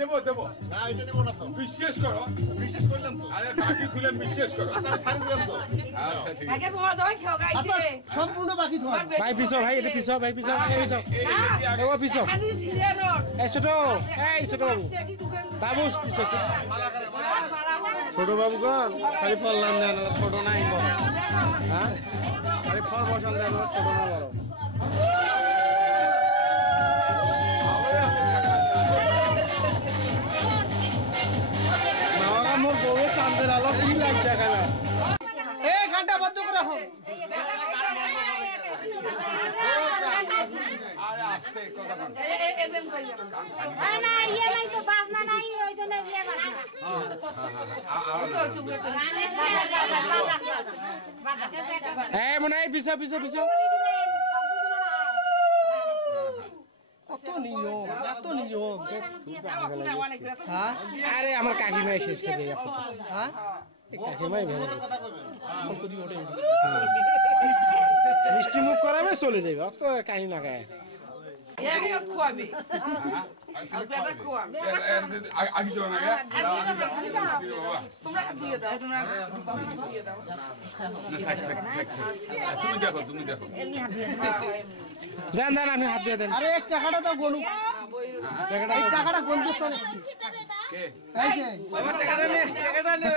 দেবো দেবো না এটা নেব না তো বিশ্বাস করো বিশ্বাস করলাম তো আরে বাকি তুলে বিশ্বাস করো আচ্ছা ছাড়ি দিলাম তো আচ্ছা ঠিক আছে আগে তোমার দই খাও গাইছে সম্পূর্ণ বাকি তোমার ভাই পিছো ভাই এটা পিছো ভাই পিছো এই যাও ও পিছো এই ছোট বাবু পিছো ছোট বাবু কোন খালি ফললাম না ছোট নাই বড় হ্যাঁ খালি ফল বসান দেন ছোট না বড় মামা মোর বউ চাঁদের আলো কি লাগছে খালা এই ঘন্টা বন্ধ করে রাখো আরে আস্তে কথা বল এদেম কই যাও না ইয়ে নাই তো বাজনা নাই ওই জন্য ইয়ে বাজনা এই মনে পিছো পিছো পিছো কত নিয়ম হ্যাঁ আরে আমার কাকিমা এসেছে হ্যাঁ কাকিমাই মিষ্টি মুখ করাবে চলে যাবে অত কাহিনী না গায়ে আগে যাও না তুমি দেখো দেন দেন আপনি হাত দিয়ে দেন আরে এক টাকাটা তো গলু এই টাকাটা কোন দিছন কে এই যে টাকাটা নে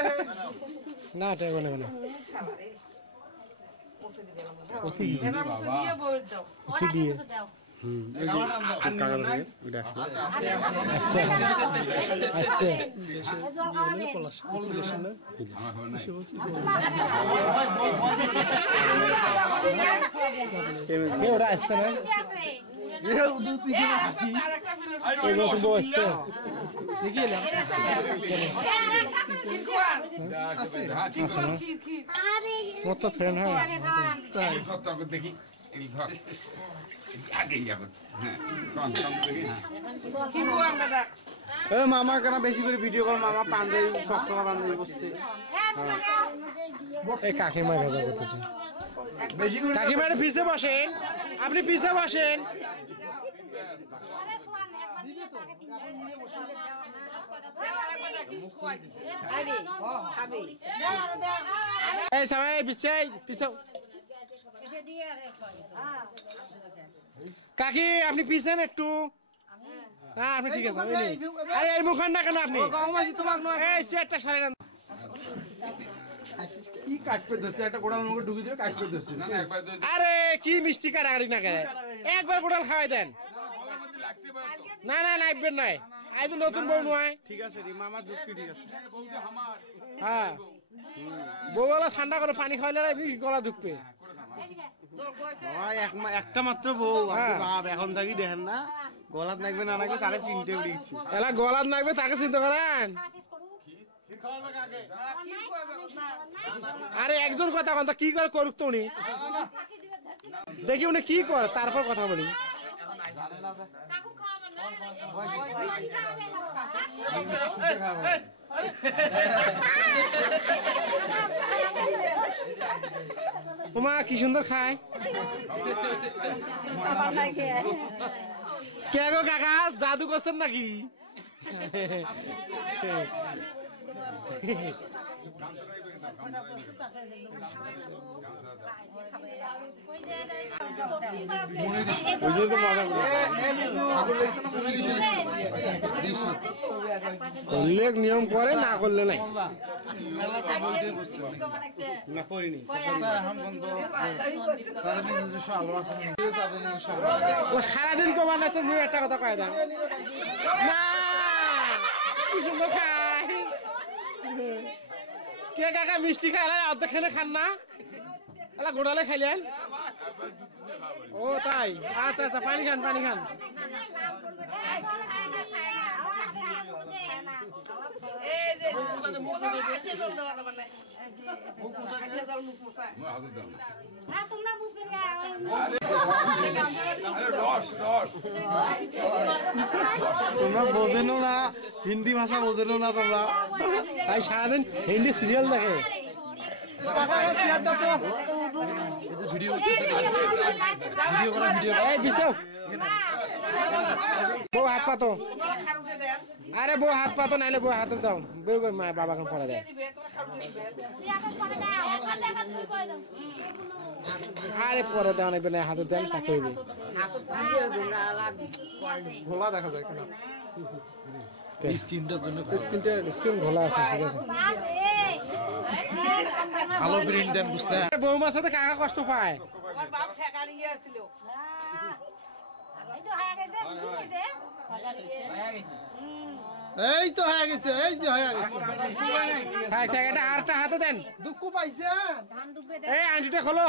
না টাকা নেব না অতি দিয়ে আচ্ছা ওরা আসছে না মত ফ্রেন্ড হয় দেখি আগে যাবো হ্যাঁ মামা কেন বেশি করে ভিডিও কর মামা পাঞ্জাবি শক্ত পাঞ্জাবি করছে এই কাকিমা ভেজা করতেছে কাকিমার পিছে বসেন আপনি পিছে বসেন এই সবাই পিছে পিছে কাকি আপনি পিছেন একটু না আপনি ঠিক আছে আরে এই মুখেন না কেন আপনি এই চেয়ারটা সরে নেন কি কাটপে ধরছে একটা গোড়াল মুখে ঢুকি দিয়ে কাটপে ধরছে আরে কি মিষ্টি কাটাকাটি না করে একবার গোড়াল খাওয়াই দেন না না লাগবেন নাই আজ নতুন বউ নয় ঠিক আছে রে মামা যুক্তি ঠিক আছে হ্যাঁ বউলা ঠান্ডা করে পানি খাওয়াইলে এমনি গলা ঢুকবে একটা মাত্র বউ বাপ এখন থাকি দেখেন না গলাত নাকবে না নাকবে তাকে চিনতে উঠেছি এলা গলাত নাকবে তাকে চিন্তা করেন আরে একজন কথা কথা কি করে করুক তো উনি দেখি উনি কি করে তারপর কথা বলি তোমা কি সুন্দর খায় কে গো কাকা জাদু করছেন নাকি করলে নিয়ম করে না করলে নাই সারাদিন কমান আছে মুই একটা কথা কয়ে দাম না কি সুন্দর খাই কে কাকা মিষ্টি খাইলেন অর্ধেকখানে খান না গোড়ালে খাইলেন ও তাই আচ্ছা আচ্ছা পানি খান পানি খান তোমরা বোঝেনো না হিন্দি ভাষা বোঝেনো না তোমরা তাই সারাদিন হিন্দি সিরিয়াল দেখে এই বিশাও বউ হাত পাতো আরে বউ হাত পাতো নাইলে বউ হাতে দাও বউ মা বাবা কোন পড়া দেয় আরে পরে দাও না বেনে হাতে দেন তাতে হইবে ঘোলা দেখা যায় কেন স্ক্রিনটার জন্য স্ক্রিন ঘোলা আছে ঠিক আছে ভালো প্রিন্ট দেন বুঝছে বউ মার সাথে কাকা কষ্ট পায় আমার বাপ ঠেকা নিয়ে আসছিল এই তো হয়ে গেছে এই যে হয়ে গেছে থাক থাক এটা আরটা হাতে দেন দুঃখ পাইছে এই আন্টিটা খোলো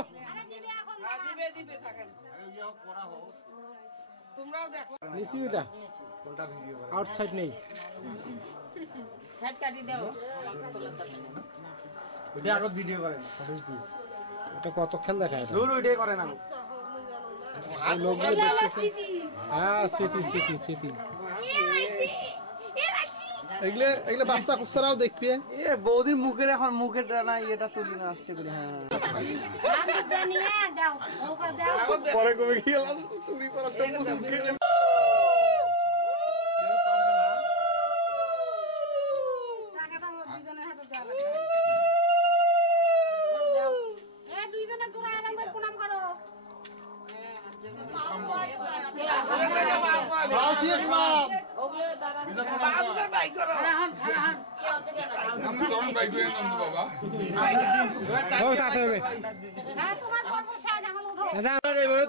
দিবে দিবে থাকেন তোমরাও দেখো নিচি এটা আউটসাইড নেই সাইড কাটি দাও ওটা আগে ভিডিও করেন এটা কতক্ষণ দেখায় এটা দূর ওইটাই করেন না এই লোকগুলো দেখতেছে হ্যাঁ স্মৃতি স্মৃতি স্মৃতি এগুলো বাচ্চা কুচ্চারাও দেখবে এ বৌদির মুখের এখন মুখের না এটা তুলি না আসতে করি হ্যাঁ পরে কবে গেলাম চুরি করার সব মুখে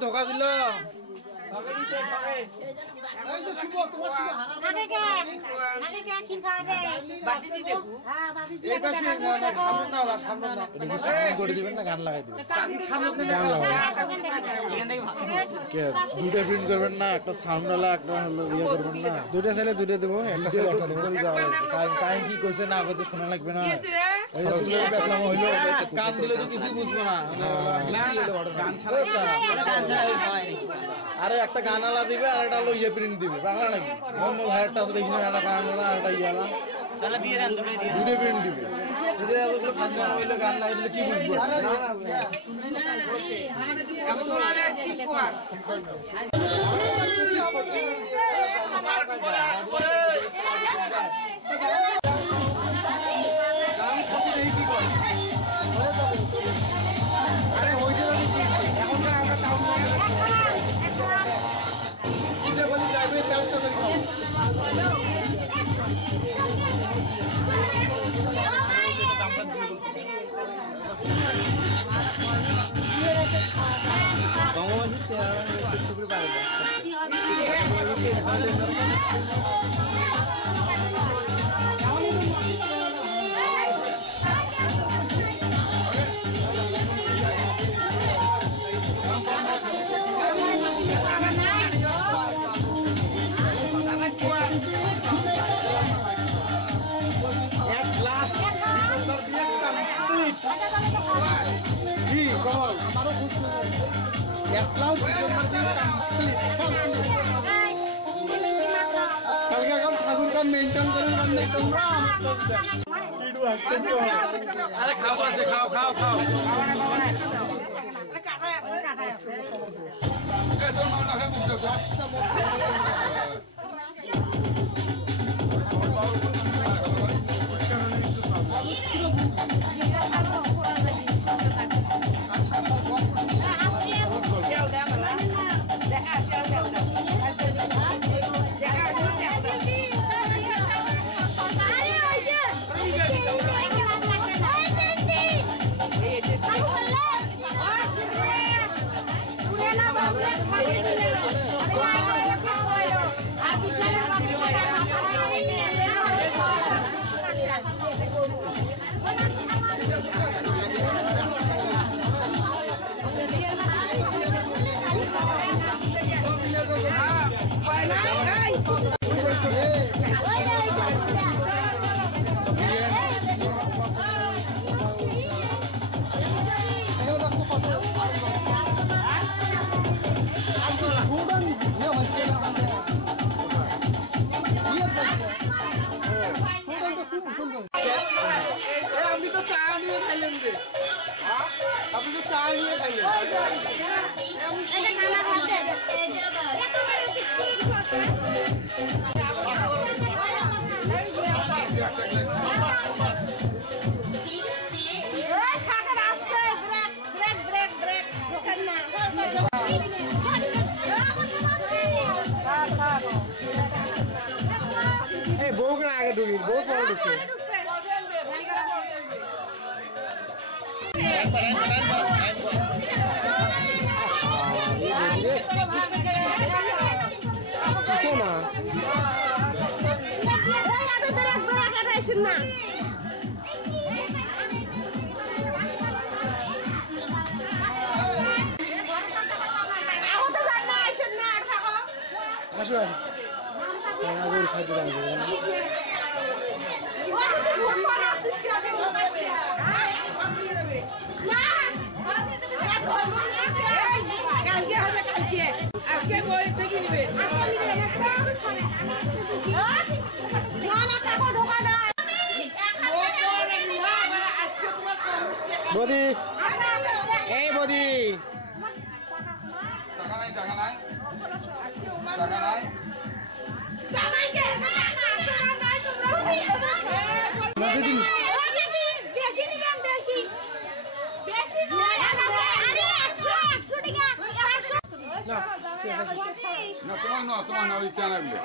ধোকা দিল করে দিবেন না গান লাগাই দিবেন দুটো প্রিন্ট করবেন না একটা সাউন্ড আলা একটা ইয়ে করবেন না দুটো ছেলে দুটো দেবো একটা ছেলে একটা দেবো টাইম কি করছে না করছে শোনা লাগবে না গান দিলে তো কিছু বুঝবো না গান ছাড়া আরে একটা গান আলা দিবে আর একটা হলো ইয়ে প্রিন্ট দিবে বাংলা নাকি মোহাম্মদ ভাইয়েরটা আছে দেখি না একটা গান আলা একটা ইয়ে আলা তাহলে দিয়ে দেন দুটো প্রিন্ট দিবে যদি এতগুলো ফাঁকা হইলো গান লাগিয়ে দিলে কি বুঝবো এখন তোরা কি কর আরে খাও আছে খাও খাও খাও আপনি তো চা নিয়ে খাইয়ে এই বউকে না আগে ঢুকি বউ পরে ঢুকছে কিছু না আসো আসো খাইতে কালকে হবে কালকে আজকে বই থেকে নিবে বদি এই বদি টাকা নাই টাকা নাই তোমার না ওই চা লাগবে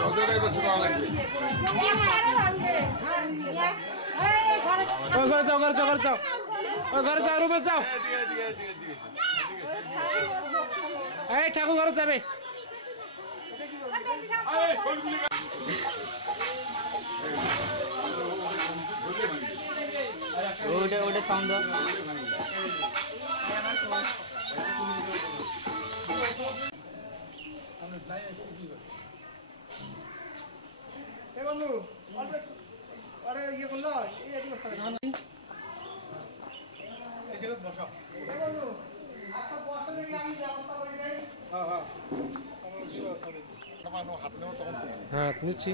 দরজাটাই বেশি ভালো লাগবে ঘরে যাও ঘরে যাও ঘরে যাও ঘরে যাও রুমে যাও এই ঠাকুর ঘরে যাবে ওটা সাউন্ড বন্ধু অল্প আরে ইয়ে করলো এই একটু বসো বন্ধু আচ্ছা বসা দেখি আমি ব্যবস্থা করে দেই হ্যাঁ নিচ্ছি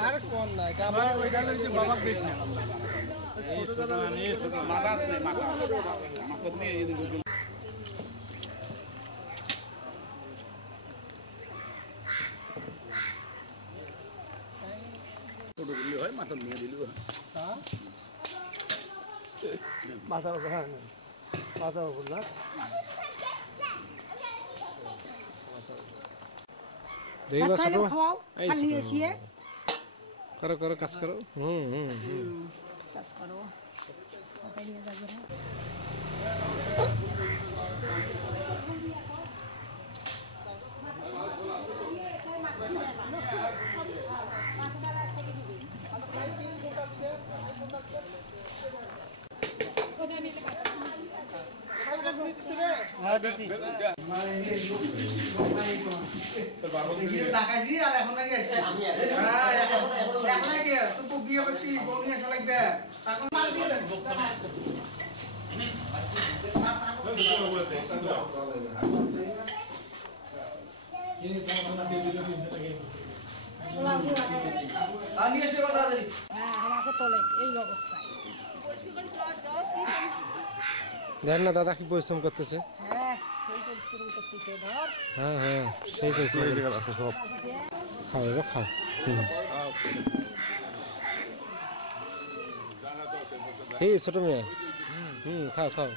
আর কোন নাই বাবা দেখ না মাথা নেই মাথা নিয়ে হয় মাথা নিয়ে দিল মাথার উপর হ্যাঁ মাথার উপর না দেখি বা ছোট করো করো কাজ করো কাজ করো টাকাজি আর এখন নাকি আসে হ্যাঁ এখন নাকি তো বিয়ে করছি বউ নিয়ে আসা লাগবে এখন মাল দিয়ে দেন আমাকে তোলে এই অবস্থায় দেখ না দাদা কি পরিশ্রম করতেছে হ্যাঁ সেই পরিশ্রম করতেছে ধর হ্যাঁ হ্যাঁ সেই পরিশ্রম আছে সব খাও এবার খাও এই ছোট মেয়ে খাও খাও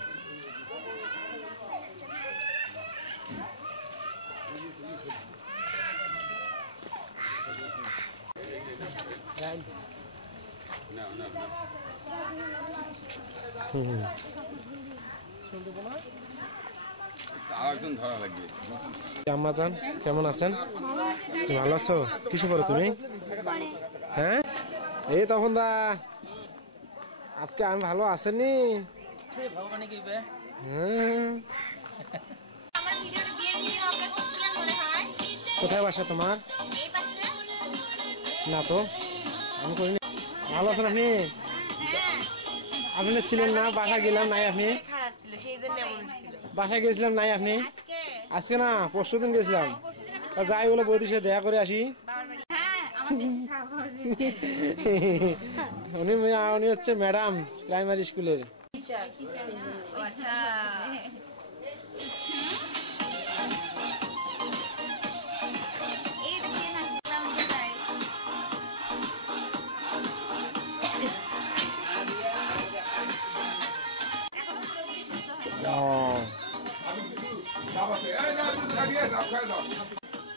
আরেকজন ধরা লাগবে আম্মা জান কেমন আছেন তুমি ভালো আছো কিছু করো তুমি হ্যাঁ এই তখন দা আজকে আমি ভালো আসেনি হ্যাঁ কোথায় বাসা তোমার না তো আমি করিনি ভালো আছেন আপনি আপনি ছিলেন না বাসা গেলাম নাই আপনি বাসায় গেছিলাম নাই আপনি আজকে না পরশু দিন গেছিলাম যাই বলে বৌদির সাথে দেখা করে আসি উনি হচ্ছে ম্যাডাম প্রাইমারি স্কুলের। আচ্ছা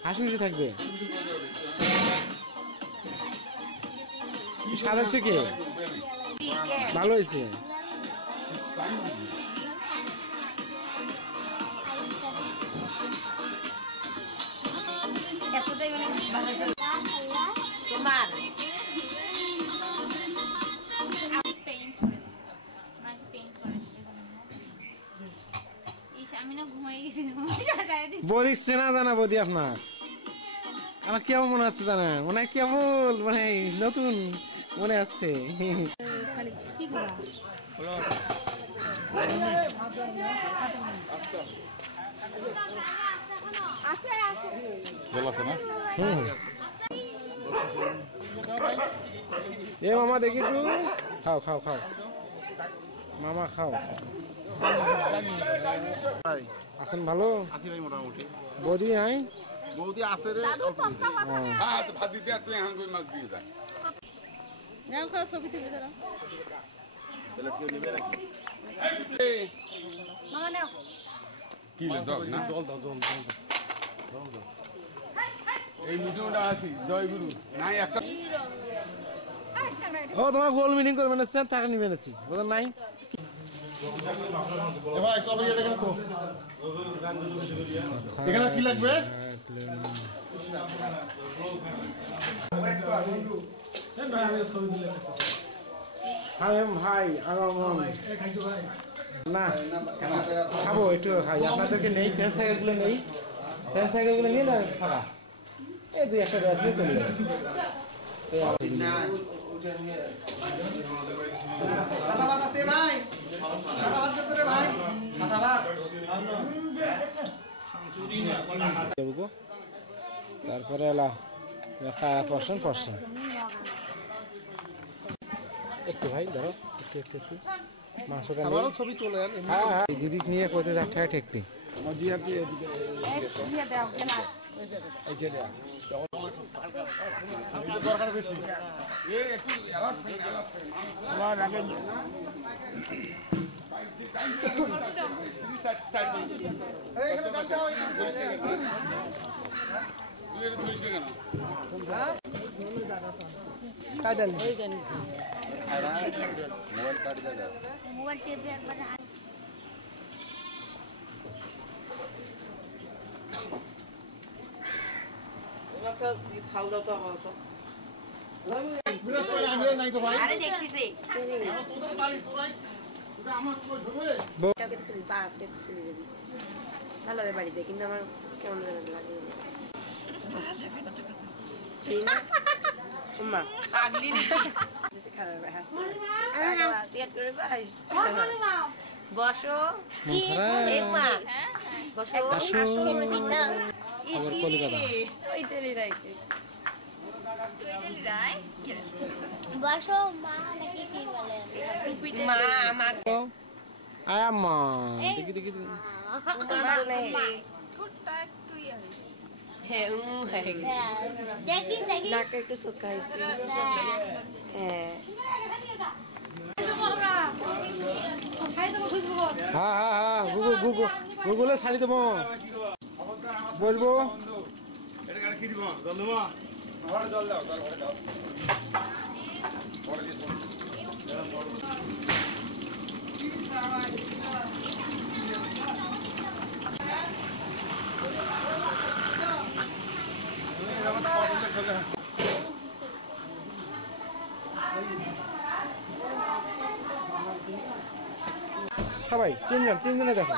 হাসি খুশি থাকবে। সাজাচ্ছে কে? ভালো হয়েছে। তোমার আমি না ঘুমিয়ে গেছিলাম। বৌদি চেনা জানা বৌদি আপনার? আমার কেমন মনে হচ্ছে জানেন? মনে হয় কেমন মানে নতুন মনে হচ্ছে। এ মামা দেখি একটু খাও খাও খাও মামা খাও। আছেন ভালো? আছি ভাই মোটামুটি। বৌদি নাই? বৌদি আছে রে অল্প দিতে। হ্যাঁ তো ভাত দিতে তুই এখন কই মাছ দিয়ে যা নাও খাও ছবি তুলে ধরো তাহলে কেউ নেবে নাকি? মামা নাও কি লে জল না জল দাও জল জল দাও। এই মিশনটা আছি জয় গুরু নাই একটা ও তোমরা গোল মিটিং করবেন না টাকা নিবেন আছি বুঝলেন নাই? এ ভাই সব এটা এখানে তো। এখানে কি লাগবে? ভাই আগমন না খাবো একটু খাই। আপনাদেরকে নেই ফ্রেন্ড সাইকেল গুলো নেই, ফ্রেন্ড সাইকেল গুলো নিয়ে না খাবা। এই দুই একটা ব্যাস নিয়ে চলে যাবে। তারপরে এলা পড়ছেন একটু ভাই ধরো একটু একটু একটু মাংসটা আমারও ছবি তোলে। হ্যাঁ হ্যাঁ দিদি নিয়ে কইতে যা ঠেকা ঠেকবি। দরকার বেশি। এ একটু এলাচ আমার আগে মোবাইল টেপে একবার বিরাজ করে আমি নাই তো ভাই। আরে দেখতেছি ভালো হবে বাড়িতে কিন্তু আমার কেমন লাগে পাগলি বসো বসো বসো মা নাকি কি বলে আয়াম্মা দেখি দেখি দেখি দেখি নাকটা একটু শুকা হয়েছে হ্যাঁ হ্যাঁ হ্যাঁ হ্যাঁ গুগলে ছাড়ি দেবো বলবো। সবাই তিনজনে দেখো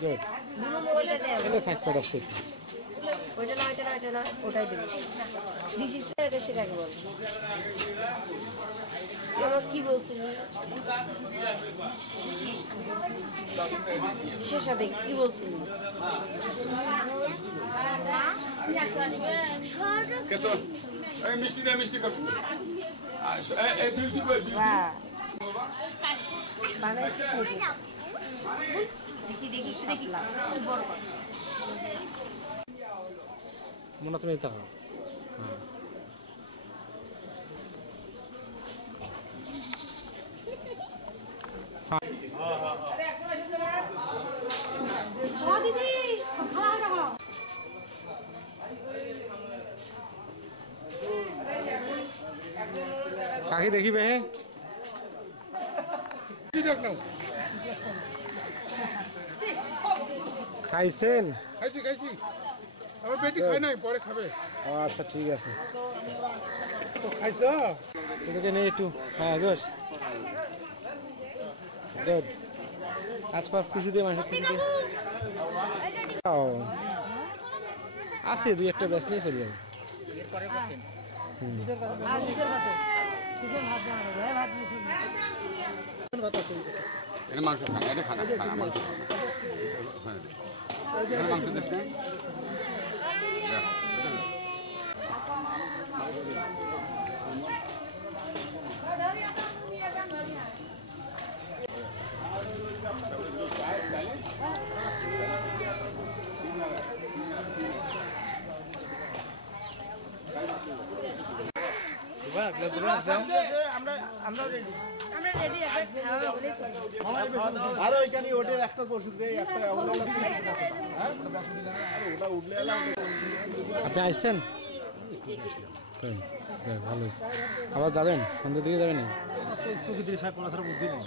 গুড এটা খাট পড়াচ্ছে ওইটা না ওইটা না ওইটা না ওটাই দেবে এটা সেটাকে বল আমার কি বলছিলি কিসের সাথে কি বলছিলি কত এই মিষ্টি দে মিষ্টি কর এই বিল দিবে বিল দেখি বড় কর মনে তুমি এটা খাও দিদি খাওয়া দাও কাকি দেখিবে হে খাইছেন খাইছি খাইছি আমার বেটি খায় নাই পরে খাবে আচ্ছা ঠিক আছে তো খাইছো এদিকে নেই একটু হ্যাঁ গোস গুড আজ পর কিছু দিয়ে মাংস থেকে আছে দুই একটা ব্যাস নিয়ে চলে যাবে এটা মাংস খানা এটা খানা খানা মাংস এখানে মাংস দিস না আর ওইখানে ওটার একটা ওষুধ দেয় একটা ওটা উঠলে আপনি আসছেন ভালো হয়েছে আবার যাবেন সন্ধ্যের দিকে যাবেন চোখে দিয়ে সাহেব পড়াশোনার বুদ্ধি নেই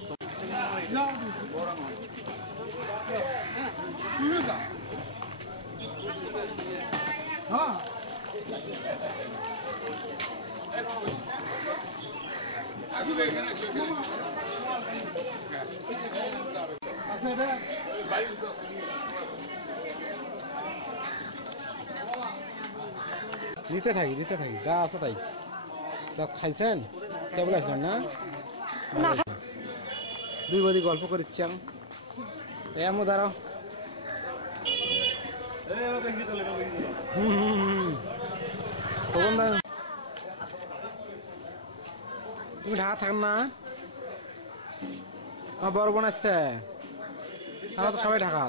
হ্যাঁ দিতে থাকি যা আছে তাই তা খাইছেন কেবল আসলেন না দুই বদি গল্প করিচ্ছি আমি এমন দাঁড়াও তখন তুমি ঢাকা থাক না আমার বড় বোন আসছে আমরা তো সবাই ঢাকা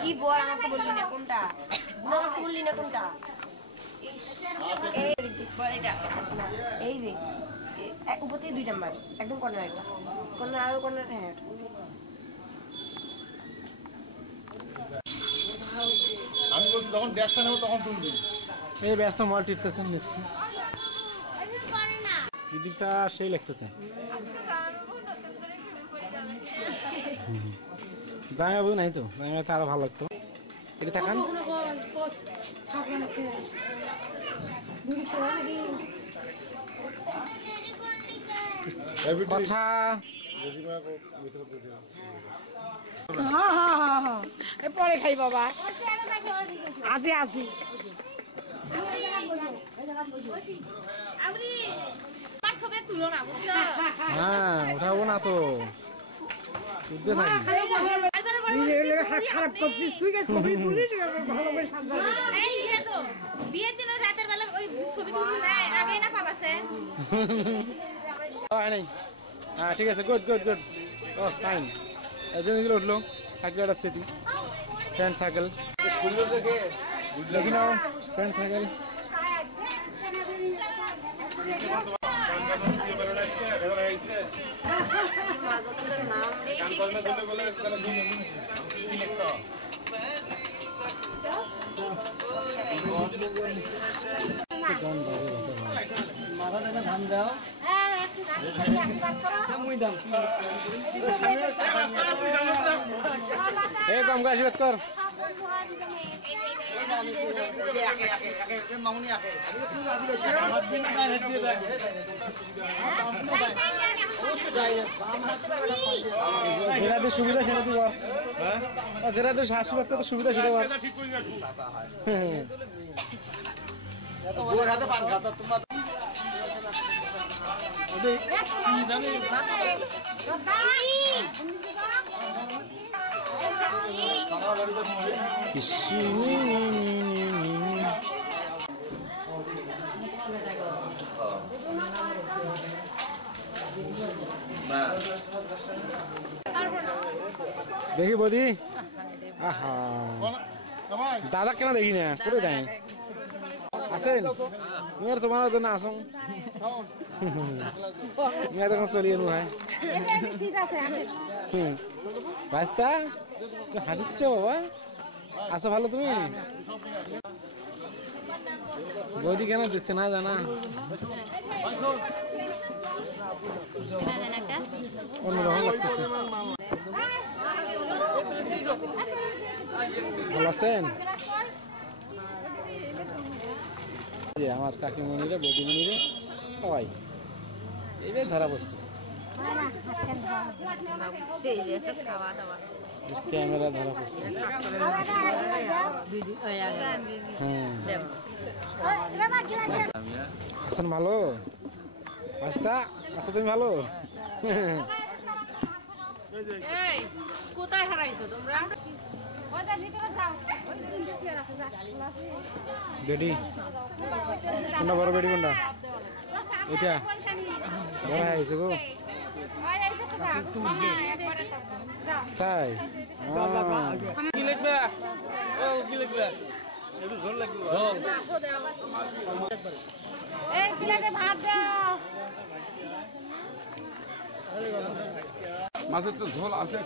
কি বল আমাকে বললি না কোনটা আমাকে বললি না কোনটা এই যে উপর থেকে 2 নাম্বার একদম কর্নার একটা কর্নার আরো কর্নার হ্যাঁ আমি বলছি যখন ড্যাকশন হবে তখন তুলবি এই ব্যস্ত মাল টিপতেছেন নিচ্ছি দিদিটা সেই লাগতেছে জামাইবাবু নাই তো জামাইবাবু আরো ভালো লাগতো এটা থাকান কথা পরে খাই বাবা আজি আজি হ্যাঁ উঠাবো না তো উঠতে থাকি খারাপ করছিস তুই ছবি তুলিস ভালো করে সাজাবি বিয়ের দিন রাতের বেলা ওই ছবি তুলছে না আগেই না পালাছে নাই হ্যাঁ ঠিক আছে গুড গুড গুড ও ফাইন এজনগুলো উঠলো থাকলে একটা স্মৃতি ফ্রেন্ড সার্কেল দেখি নাও ফ্রেন্ড সার্কেল ধান দাও এই কম গাছ বেত কর যেটাতে সুবিধা সেটা তুই কর যেটাতে শাশুড়ি সুবিধা সেটা কর হাতে পান খাতা তোমার দেখি বদি আহা দাদা কেন দেখি না করে দেয় আছেন মেয়ের তোমার জন্য আসুন মেয়ে তখন চলিয়ে নু হয় রাস্তা হাসিচ্ছ বাবা আছো ভালো তুমি বৌদি কেন দিচ্ছে না জানা অন্যরকম লাগতেছে ভালো আছেন যে আমার কাকিমণিরে বৌদিমণিরে সবাই এইটাই ধরা বসছে ক্যামেরা ধরা পড়ছে আছেন ভালো রাস্তা আচ্ছা তুমি ভালো কোথায় হারাইছো তোমরা বেডি কোনটা বড় বেডি কোনটা এটা বড় হয়েছে গো তাই কি লিখবে ও কি লিখবে একটু ঝোল লাগবে ঝোল এই প্লেটে ভাত দাও মাছের তো ঝোল আছে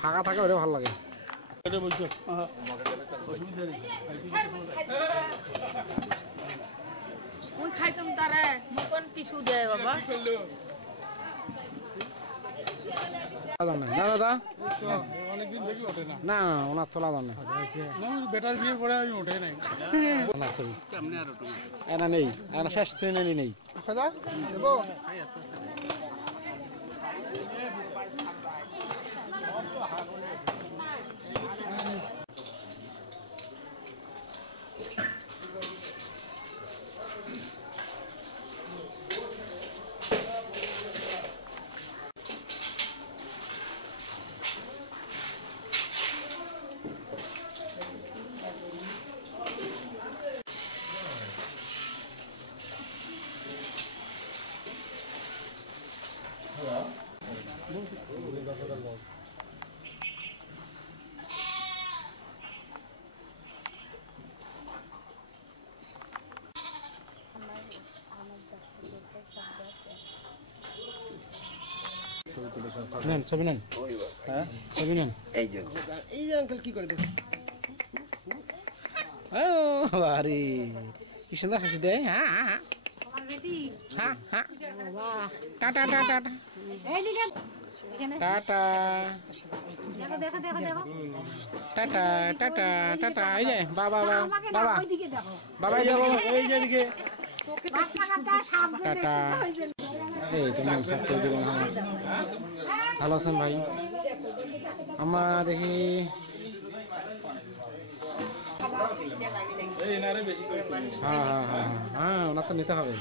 ফাঁকা থাকে ওটা ভালো লাগে ওই খাইছম তারে মুকন টিস্যু দেয় বাবা না দাদা অনেকদিন দেখি ওঠে না না ওনার তোলা দাম না বেটার বিয়ের পরে আমি ওঠে নাই না ছবি এনা নেই এনা শেষ শ্রেণী নেই নেন ছবি নেন হ্যাঁ ছবি নেন এই যে আঙ্কেল কি করে দেখুন ও আরে কি সুন্দর হাসি দেয় হ্যাঁ হ্যাঁ হ্যাঁ হ্যাঁ tata tata tata tata tata tata tata এই যে বাবা বাবা বাবা দেখো এই যে দিকে টাটা এই তোমার ভালো আছেন ভাই আমরা দেখি হ্যাঁ হ্যাঁ হ্যাঁ হ্যাঁ ওনার তো নিতে হবে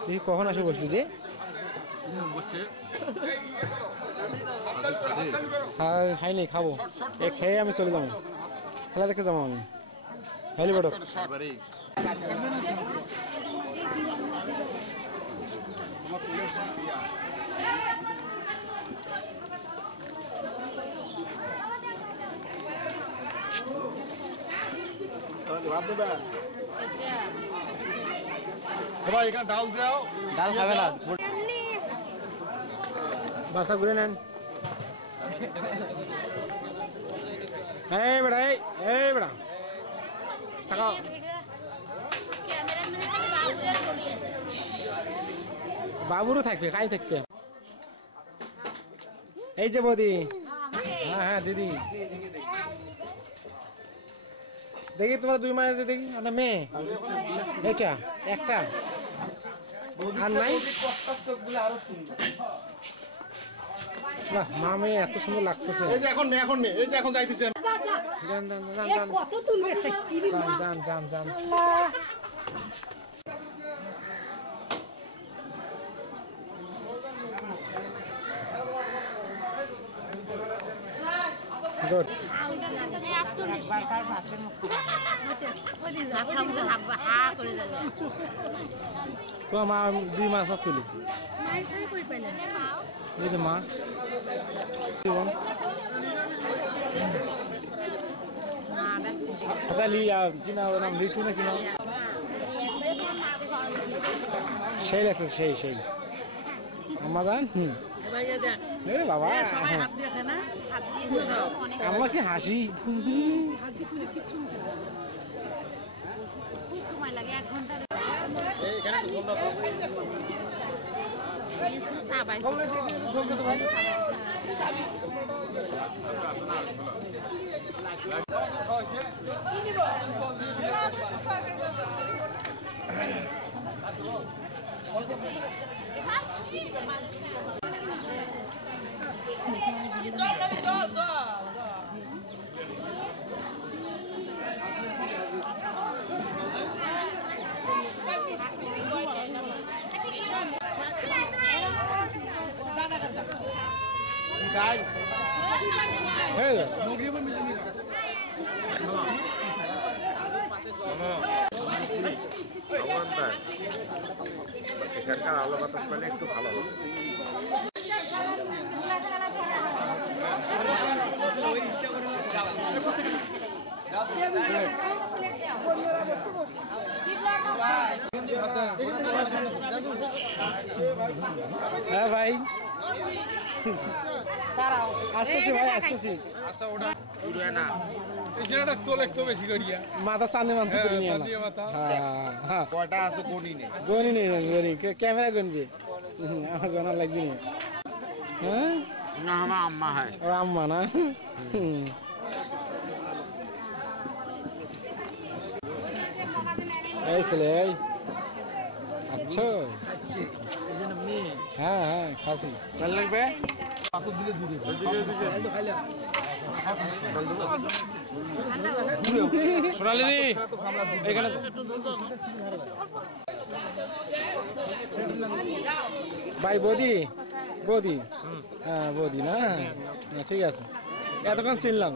তুই কখন আসে বসলি যে খাইনি খাবো খেয়ে আমি চলে যাবো খেলা দেখে যাবো আমি হেলিপ্যাড এখানে ডাল দাও ডাল খাবে না বাসা ঘুরে নেন এই বেড়া এই বেড়া তাকাও বাবুরও থাকবে কাই থাকবে এই যে বৌদি হ্যাঁ হ্যাঁ দিদি দেখি তোমার 2 মাস দেখি একটা মেয়ে এটা একটা আর নাই না মা মেয়ে এত সুন্দর লাগতেছে এই যে এখন নেই এই যে এখন যাইতেছেন কত তুলবে যান যান যান গুড তোমার মা 2 মাস তুলি এই যে মা চিনা নাম লিটু না কিনা সেই লাগতেছে সেই আম্মা জান বাবা আমাকে হাসি এখানকার আলো বাতাস পেলে একটু ভালো হবে হ্যাঁ ভাই আসতেছি ভাই আসতেছি আচ্ছা ওটা উড়ে না এই যেটা তোলে একটু বেশি করিয়া মাথা চাঁদে মাথা করে নিয়ে না হ্যাঁ কয়টা আছে গনি নেই গনি নেই গনি ক্যামেরা গনবে আমার গোনা লাগবে না হ্যাঁ না আমার আম্মা হয় ওর আম্মা না এই ছেলে এই আচ্ছা হ্যাঁ হ্যাঁ খাসি ভালো লাগবে সোনালি দি এখানে ভাই বৌদি বৌদি হ্যাঁ বৌদি না ঠিক আছে এতক্ষণ চিনলাম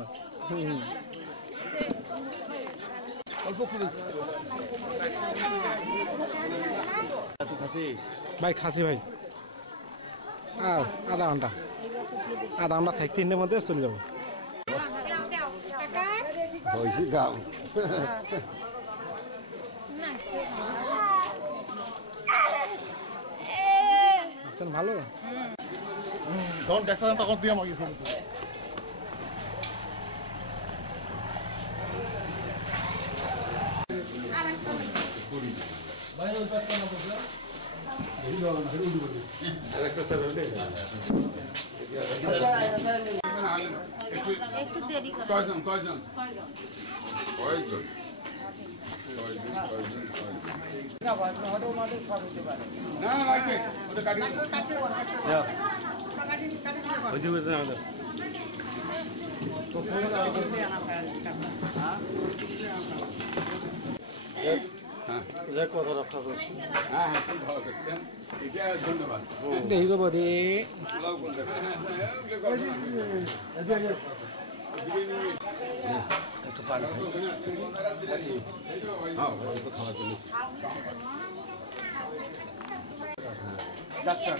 ভাই খাসি ভাই আর আধা ঘন্টা থাকি 3টের মধ্যে চলে যাবো ভালো যখন দেখছেন তখন দিয়ে আমাকে ফোন একটু দেরি করো কয়জন না লাগবে ওটা কাটি কথা রক্ষা করছি হ্যাঁ হ্যাঁ খুব ভালো করছেন এটা ধন্যবাদ দেখি গো বৌদি একটু পানি খাওয়ার জন্য ডাক্তার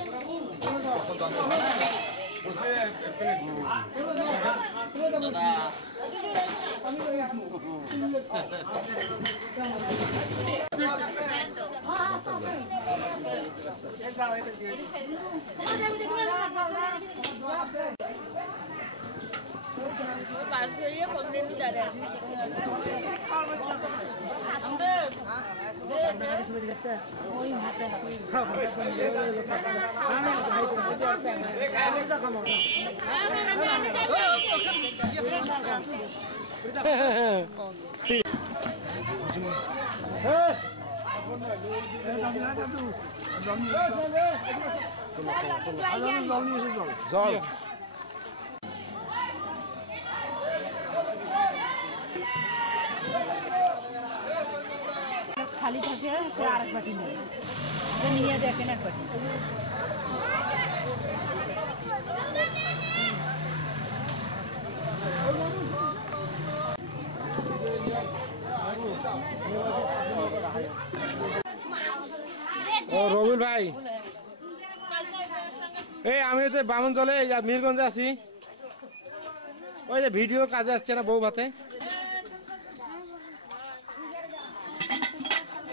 জল খালি থাকে আর এক বাটি নেই নিয়ে দেখেন এক বাটি ও রবিল ভাই এই আমি তো বামন জলে মিরগঞ্জে আছি ওই যে ভিডিও কাজে আসছে না বউ ভাতে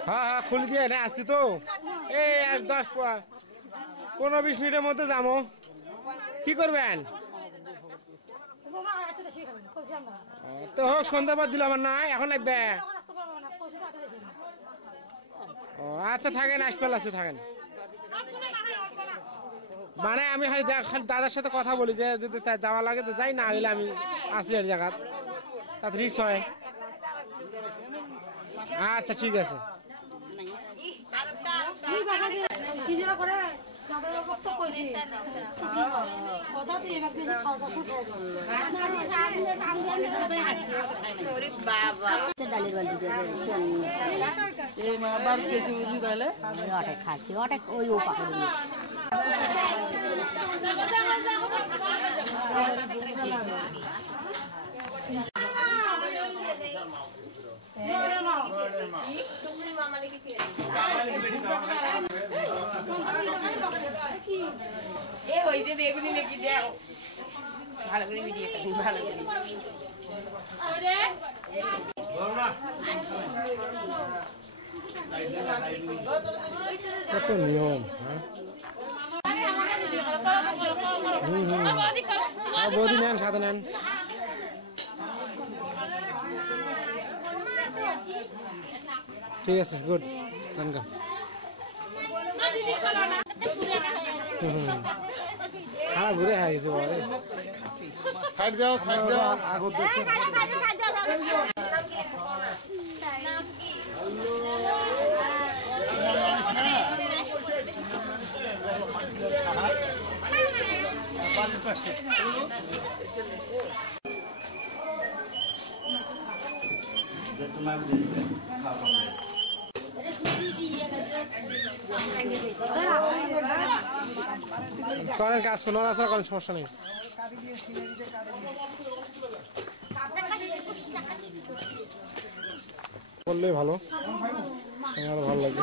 হ্যাঁ হ্যাঁ খুলে দিয়ে না আসছি তো এই 10-15-20 মিনিটের মধ্যে যাবো কি করবেন তো হোক সন্ধ্যাবাদ দিল আমার না এখন লাগবে ও আচ্ছা থাকেন আসপাল আছে থাকেন মানে আমি খালি দাদার সাথে কথা বলি যে যদি যাওয়া লাগে তো যাই না হইলে আমি আসি আর জায়গা তাতে রিক্স হয় আচ্ছা ঠিক আছে খাচ্ছি অনেক ওই ও পাখি এ হইতে বেগুনি নাকি দাও ভালো করে ভিডিও করি ভালো করে কত নিয়ম বৌদি নেন সাথে নেন ঠিক আছে গুড হ্যাঁ ঘুরে হয়ে গেছে বাবা সাইড দাও আগত করেন কাজ কোনো আছে কোনো সমস্যা নেই করলেই ভালো আমারও ভালো লাগবে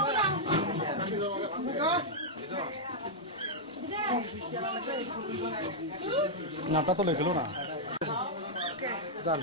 নাটা তো লেখলো না যান